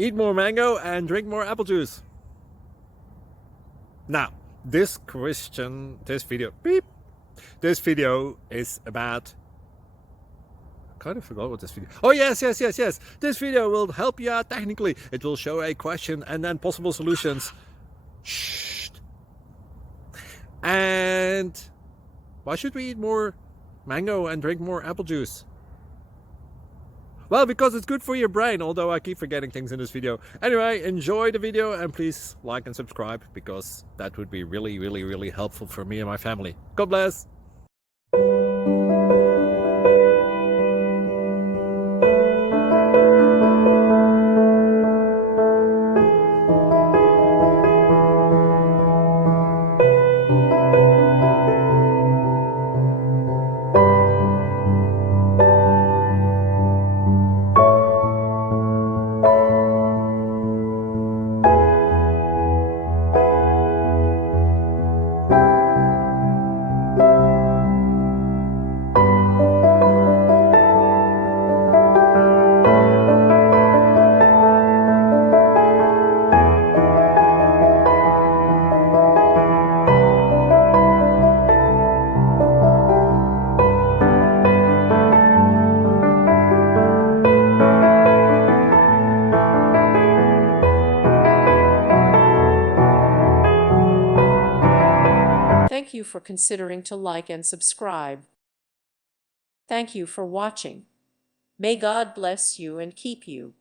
Eat more mango and drink more apple juice. Now, this video is about, I kind of forgot what this video. Oh yes. This video will help you out technically. It will show a question and then possible solutions. Shh. And why should we eat more mango and drink more apple juice? Well, because it's good for your brain, although I keep forgetting things in this video. Anyway, enjoy the video and please like and subscribe, because that would be really helpful for me and my family. God bless! Thank you for considering to like and subscribe. Thank you for watching. May God bless you and keep you.